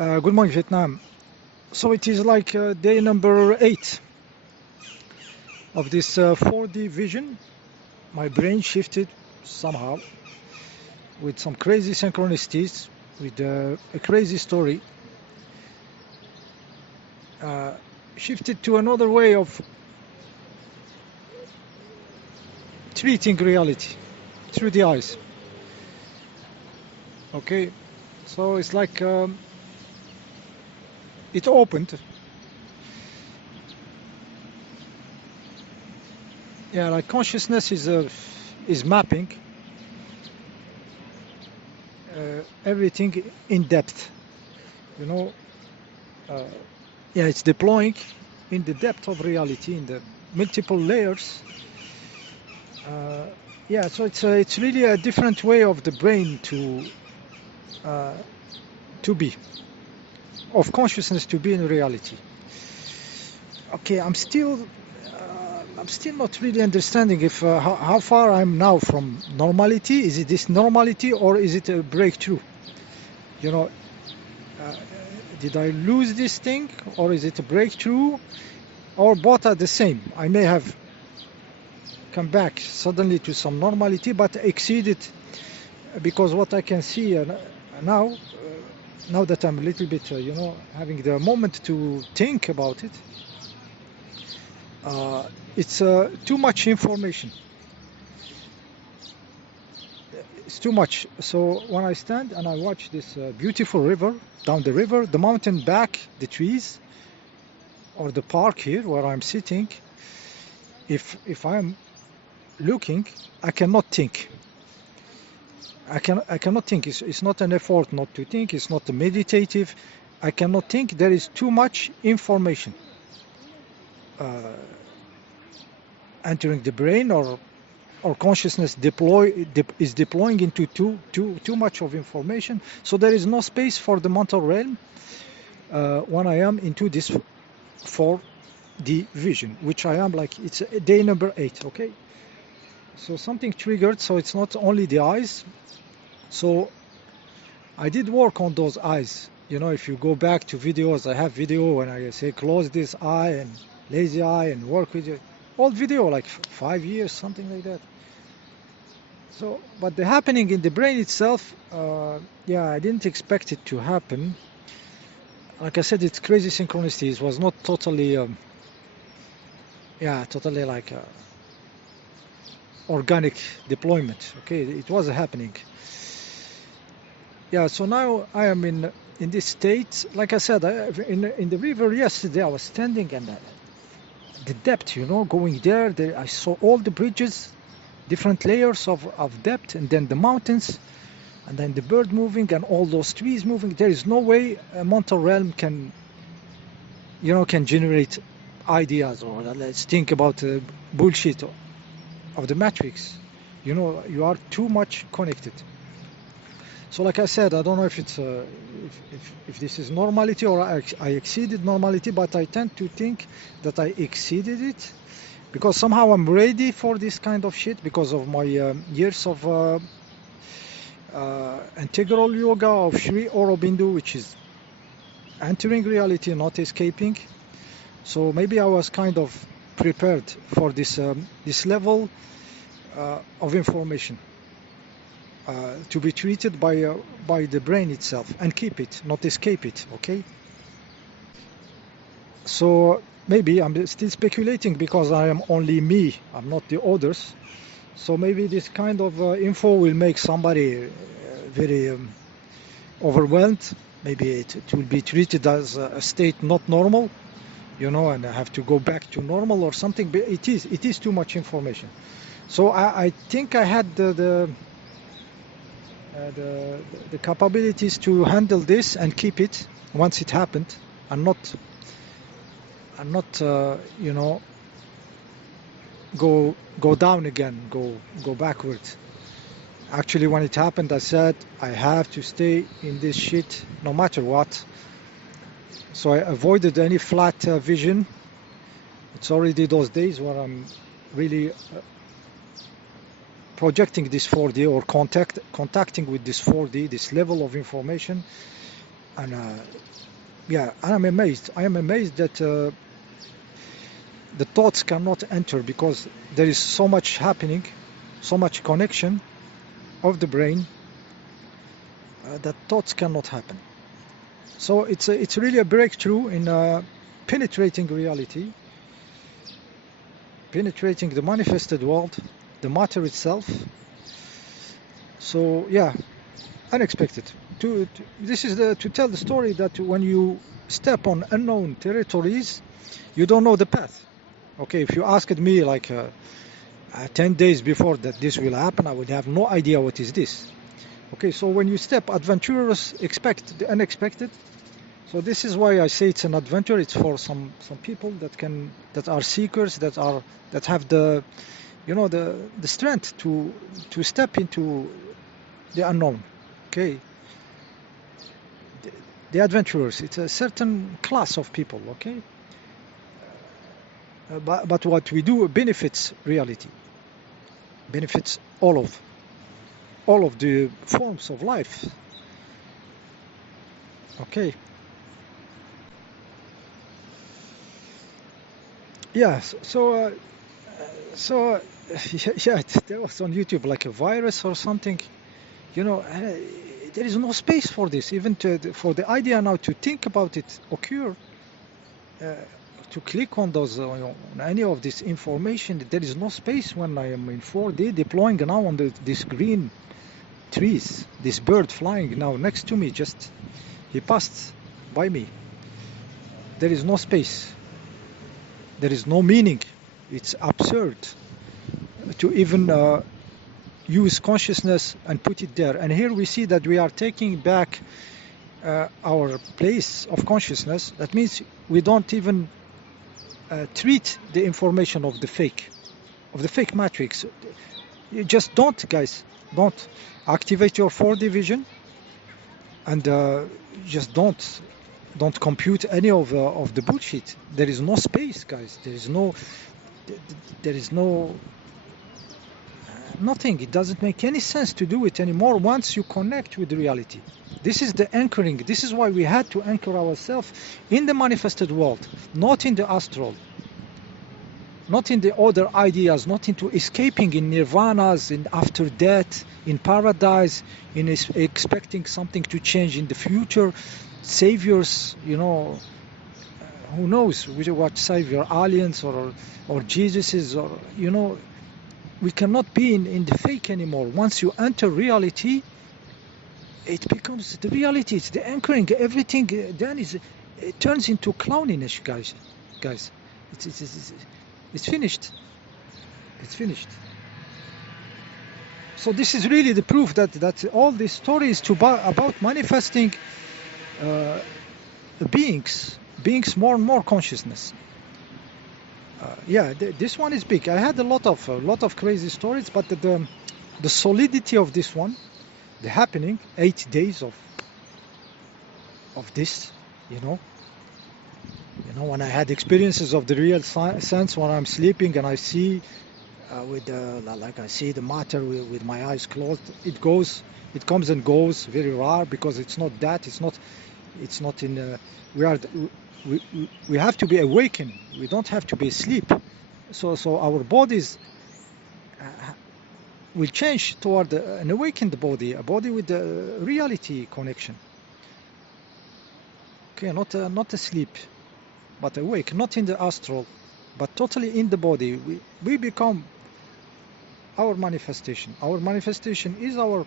Good morning, Vietnam. So it is like day number 8 of this 4D vision. My brain shifted somehow with some crazy synchronicities, with a crazy story. Uh, Shifted to another way of treating reality through the eyes. Okay, so it's like it opened. Yeah, like consciousness is mapping everything in depth. You know, uh, yeah, it's deploying in the depth of reality, in the multiple layers. Yeah, so it's really a different way of the brain uh, to be, of consciousness to be in reality. Okay, I'm still not really understanding if how far I'm now from normality. Is it this normality or is it a breakthrough? You know, uh, did I lose this thing or is it a breakthrough, or both are the same? I may have come back suddenly to some normality, but exceeded, because what I can see now, now that I'm a little bit, having the moment to think about it, it's too much information. It's too much. So when I stand and I watch this beautiful river, down the river, the mountain back, the trees, or the park here where I'm sitting, if I'm looking, I cannot think. I cannot think. It's not an effort not to think. It's not meditative. I cannot think. There is too much information entering the brain, or consciousness is deploying into too much of information. So there is no space for the mental realm when I am into this 4D vision, which I am like, it's day number 8. Okay, so something triggered. So it's not only the eyes. So I did work on those eyes. You know, if you go back to videos, I have video when I say close this eye and lazy eye and work with it. Old video, like 5 years, something like that. So, but the happening in the brain itself, yeah, I didn't expect it to happen. Like I said, it's crazy synchronicity. It was not totally, yeah, totally like organic deployment. Okay, it was happening. Yeah, so now I am in this state. Like I said, in the river yesterday, I was standing, and the depth, you know, going there, I saw all the bridges, different layers of depth, and then the mountains, and then the bird moving, and all those trees moving. There is no way a mental realm can, you know, can generate ideas, or let's think about bullshit of the matrix. You know, you are too much connected. So like I said, I don't know if it's if this is normality or I exceeded normality, but I tend to think that I exceeded it, because somehow I'm ready for this kind of shit because of my years of integral yoga of Sri Aurobindo, which is entering reality, not escaping. So maybe I was kind of prepared for this this level of information. To be treated by the brain itself and keep it, not escape it. Okay. So maybe I'm still speculating because I am only me. I'm not the others. So maybe this kind of info will make somebody very overwhelmed. Maybe it will be treated as a state not normal, you know, and I have to go back to normal or something. But it is too much information. So I think I had the capabilities to handle this and keep it once it happened, and not you know, go down again, go backwards. Actually, when it happened, I said I have to stay in this shit no matter what. So I avoided any flat vision. It's already those days where I'm really projecting this 4D, or contacting with this 4D, this level of information, And yeah, I am amazed. I am amazed that the thoughts cannot enter because there is so much happening, so much connection of the brain that thoughts cannot happen. So it's really a breakthrough in penetrating reality, penetrating the manifested world, the matter itself. So yeah, unexpected. This is to tell the story that when you step on unknown territories, you don't know the path. Okay, if you asked me like 10 days before that this will happen, I would have no idea what is this. Okay, so when you step, adventurers expect the unexpected. So this is why I say it's an adventure. It's for some people that are seekers, that have the the strength to step into the unknown. Okay, the adventurers. It's a certain class of people. Okay, but what we do benefits reality, benefits all of the forms of life. Okay. Yeah, so yeah, there was on YouTube like a virus or something, there is no space for this, even for the idea now to think about it occur, uh, to click on those, on any of this information, there is no space when I am in 4D deploying now on this green trees, this bird flying now next to me, just, he passed by me. There is no space. There is no meaning. It's absurd to even use consciousness and put it there. And here we see that we are taking back our place of consciousness. That means we don't even treat the information of the fake matrix. You just don't, guys. Don't activate your 4D vision, and just don't compute any of the bullshit. There is no space, guys. There is no nothing. It doesn't make any sense to do it anymore once you connect with reality. This is the anchoring. This is why we had to anchor ourselves in the manifested world, not in the astral, not in the other ideas, not into escaping in nirvanas, in after death, in paradise, in expecting something to change in the future, saviors, who knows what savior, aliens or Jesuses, or we cannot be in the fake anymore. Once you enter reality, it becomes the reality. It's the anchoring. Everything then it turns into clowniness, guys. It's finished. It's finished. So this is really the proof that all this story is about manifesting beings more and more consciousness. Yeah, this one is big. I had a lot of crazy stories, but the solidity of this one, the happening, 8 days of this, when I had experiences of the real sense, when I'm sleeping and I see I see the matter with my eyes closed, it comes and goes, very rare, because it's not that, it's not in we have to be awakened. We don't have to be asleep. So our bodies will change toward an awakened body, a body with the reality connection. Okay, not asleep, but awake, not in the astral, but totally in the body. We become our manifestation. Our manifestation is our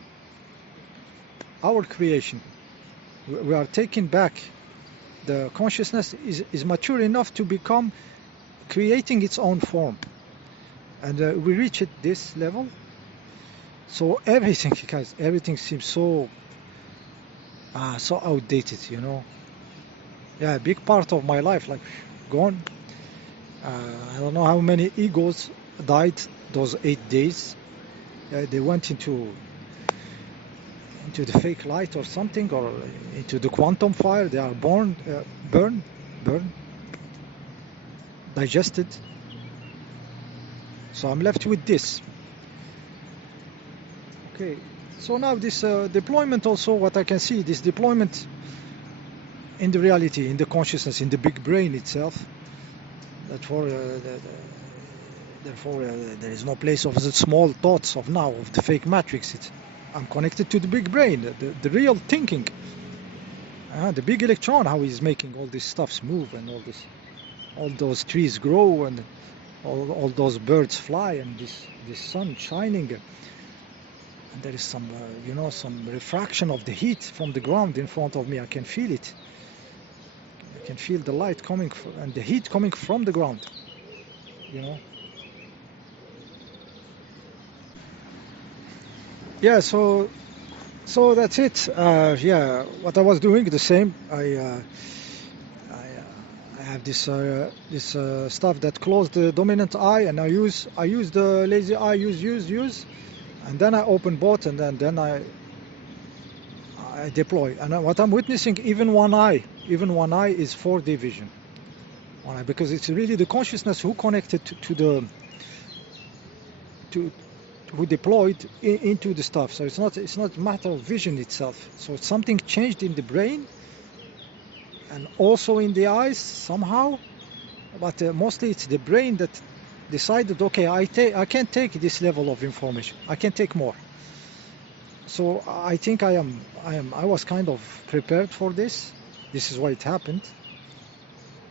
creation. We are taking back. The consciousness is mature enough to become creating its own form, and we reach at this level. So everything, guys, everything seems so outdated, Yeah, a big part of my life, like, gone. I don't know how many egos died those 8 days. They went into the fake light or something, or into the quantum fire. They are burned, digested. So I'm left with this. Okay, so now this deployment also, what I can see, this deployment in the reality, in the consciousness, in the big brain itself. Therefore, there is no place of the small thoughts of now, of the fake matrix. I'm connected to the big brain, the real thinking. The big electron, how he's making all these stuffs move, and all those trees grow, and all those birds fly, and this sun shining. And there is some, some refraction of the heat from the ground in front of me. I can feel it. I can feel the light coming and the heat coming from the ground. Yeah, so that's it. Yeah, what I was doing the same. I have this stuff that close the dominant eye, and I use the lazy eye, use, and then I open both, and then I deploy. And what I'm witnessing, even one eye is 4D vision. One eye, because it's really the consciousness who connected who deployed into the stuff. So it's not a matter of vision itself. So something changed in the brain and also in the eyes somehow, but mostly it's the brain that decided, okay, I can't take this level of information. I can't take more. So I think I was kind of prepared for this. This is why it happened,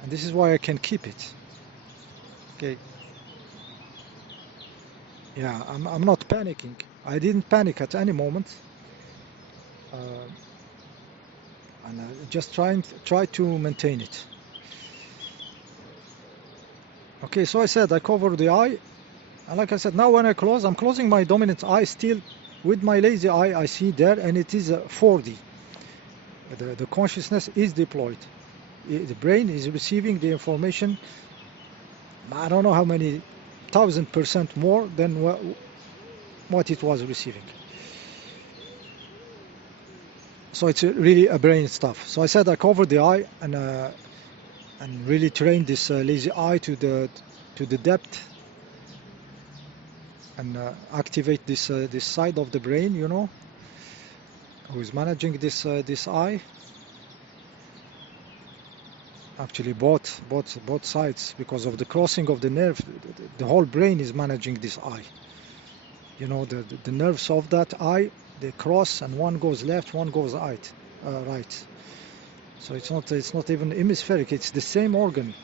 and this is why I can keep it. Okay. Yeah, I'm not panicking. I didn't panic at any moment, and I just try to maintain it. Okay, so I said I cover the eye, and like I said, now when I close, I'm closing my dominant eye still with my lazy eye. I see there, and it is 4D. The consciousness is deployed. The brain is receiving the information. I don't know how many 1000% more than what it was receiving. So it's really a brain stuff. So I said I covered the eye and really trained this lazy eye to the depth, and activate this side of the brain, who is managing this eye. Actually, both sides, because of the crossing of the nerve, the whole brain is managing this eye. The nerves of that eye, they cross, and one goes left, one goes right. So it's not even hemispheric. It's the same organ.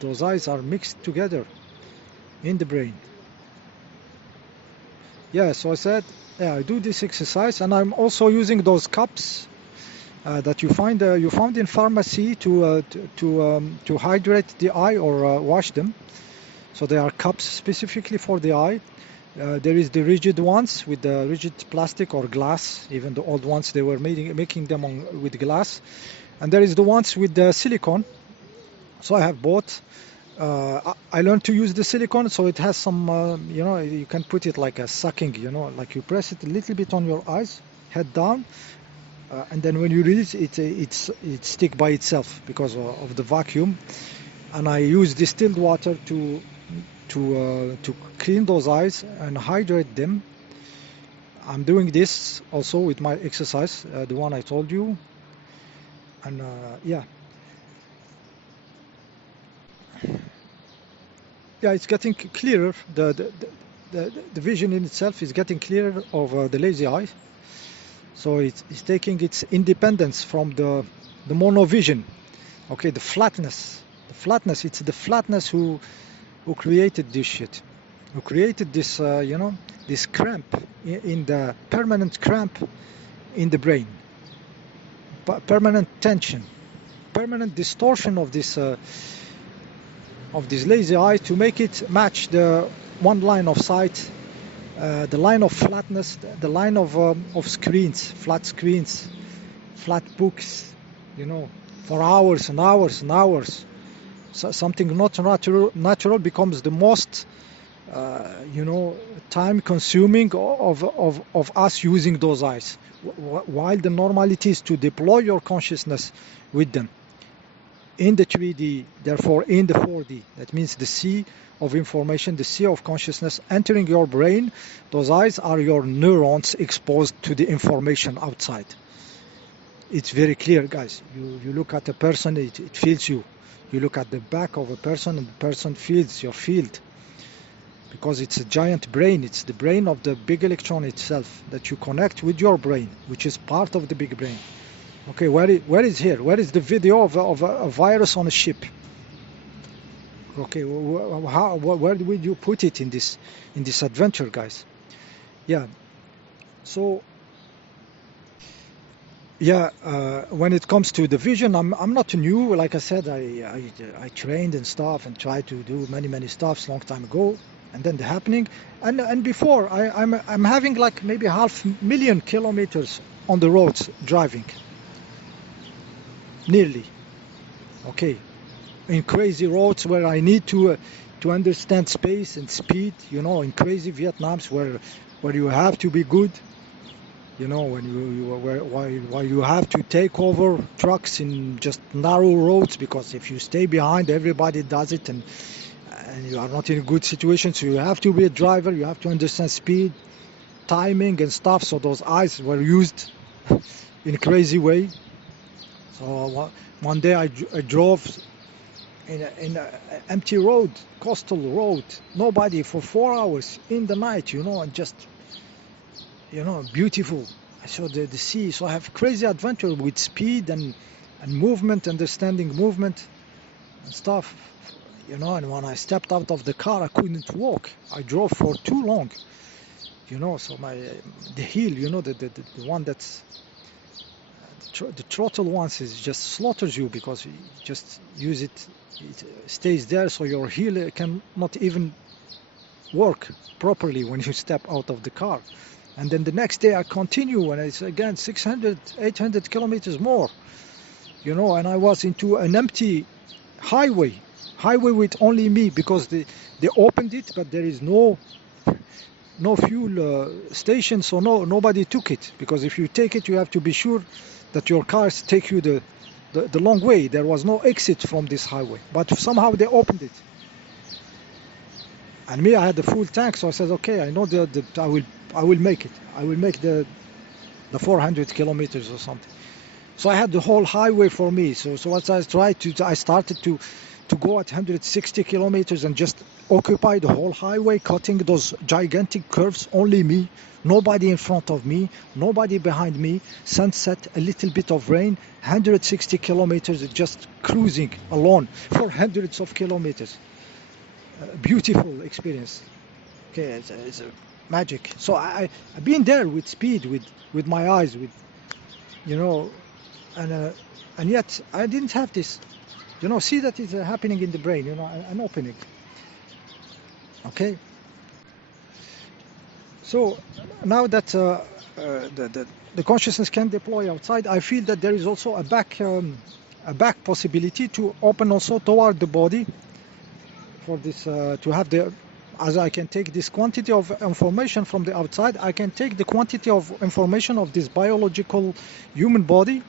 Those eyes are mixed together in the brain. Yeah. So I said, yeah, I do this exercise, and I'm also using those cups that you found in pharmacy to hydrate the eye or wash them. So they are cups specifically for the eye. There is the rigid ones with the rigid plastic or glass. Even the old ones, they were making them with glass. And there is the ones with the silicone. So I have both. I learned to use the silicone, so it has some, you can put it like a sucking, like you press it a little bit on your eyes, head down. And then when you release it, it stick by itself because of the vacuum. And I use distilled water to clean those eyes and hydrate them. I'm doing this also with my exercise, the one I told you. And yeah, it's getting clearer. The vision in itself is getting clearer of the lazy eye. So it's taking its independence from the monovision. Okay, the flatness. It's the flatness who created this shit. Who created this, this cramp in the permanent cramp in the brain. Permanent tension, permanent distortion of this lazy eye to make it match the one line of sight. The line of flatness, the line of screens, flat books, for hours and hours and hours. So something not natural becomes the most, time-consuming of us using those eyes. While the normality is to deploy your consciousness with them in the 3D, therefore in the 4D. That means the sea of information, the sea of consciousness entering your brain. Those eyes are your neurons exposed to the information outside. it's very clear, guys. You look at a person, it feels you. You look at the back of a person, and the person feels your field, because it's a giant brain. It's the brain of the big electron itself that you connect with your brain, which is part of the big brain. Okay, where is here? Where is the video of a virus on a ship? Okay, where would you put it in this adventure, guys? Yeah. So yeah, when it comes to the vision, I'm not new. Like I said, I trained and stuff and tried to do many stuffs long time ago, and then the happening, and before I'm having like maybe 500,000 kilometers on the roads driving, nearly. Okay, in crazy roads where I need to understand space and speed, you know, in crazy Vietnams where you have to be good. You know, when why you have to take over trucks in just narrow roads, because if you stay behind, everybody does it, and you are not in a good situation. So you have to be a driver. You have to understand speed, timing, and stuff. So those eyes were used in a crazy way. So one day I drove in an empty road, coastal road, nobody, for 4 hours in the night. You know, and just, you know, beautiful. I saw the sea, so I have crazy adventure with speed and movement, understanding movement and stuff, you know. And when I stepped out of the car, I couldn't walk. I drove for too long, you know. So the heel, you know, the one that's the throttle ones is just slaughters you, because you just use it stays there, so your heel can not even work properly when you step out of the car. And then the next day I continue, and it's again 600, 800 kilometers more, you know. And I was into an empty highway with only me, because they opened it, but there is no fuel station, so nobody took it. Because if you take it, you have to be sure that your cars take you the long way. There was no exit from this highway, but somehow they opened it. And me, I had the full tank, so I said, okay, I know that I will make it. I will make the 400 kilometers or something. So I had the whole highway for me. So what I started to go at 160 kilometers and just occupy the whole highway, cutting those gigantic curves. Only me, nobody in front of me, nobody behind me. Sunset, a little bit of rain, 160 kilometers, just cruising alone for hundreds of kilometers. Beautiful experience. Okay, it's a magic. So I've been there with speed, with my eyes, with, you know, and yet I didn't have this, you know. See that it's happening in the brain, you know, an opening. Okay. So now that the consciousness can deploy outside, I feel that there is also a back possibility to open also toward the body, for this to have as I can take this quantity of information from the outside, I can take the quantity of information of this biological human body,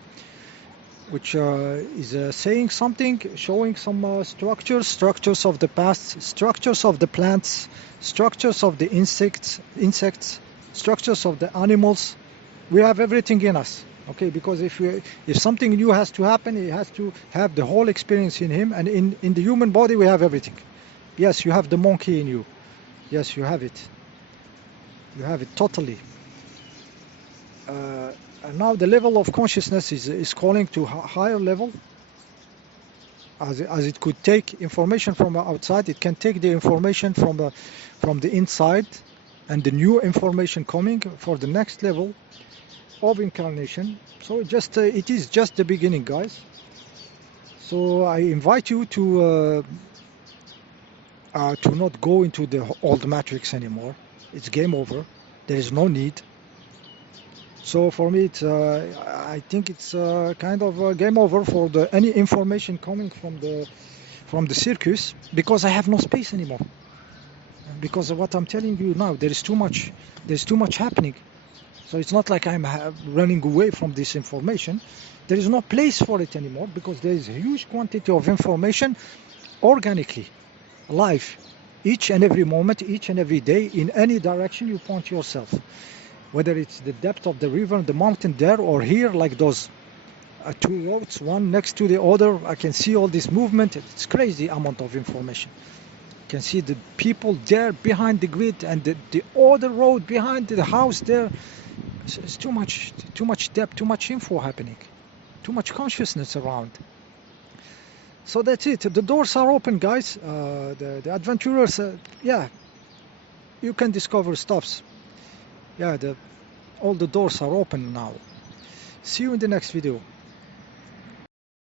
which is saying something, showing some structures of the past, structures of the plants, structures of the insects, structures of the animals. We have everything in us. Okay, because if something new has to happen, it has to have the whole experience in him, and in the human body we have everything. Yes, you have the monkey in you. Yes, you have it. You have it totally. And now the level of consciousness is calling to higher level. As it could take information from outside, it can take the information from the inside, and the new information coming for the next level of incarnation. So it is just the beginning, guys. So I invite you to not go into the old matrix anymore. It's game over. There is no need. So for me, I think it's kind of game over for any information coming from the circus, because I have no space anymore. Because of what I'm telling you now, there is too much. There's too much happening. So it's not like I'm running away from this information. There is no place for it anymore, because there is a huge quantity of information organically, live, each and every moment, each and every day, in any direction you point yourself. Whether it's the depth of the river, the mountain there, or here, like those two roads, one next to the other. I can see all this movement. It's crazy amount of information. You can see the people there behind the grid and the other road behind the house there. It's too much depth, too much info happening, too much consciousness around. So that's it. The doors are open, guys. The adventurers, yeah, you can discover stuffs. Yeah, all the doors are open now. See you in the next video.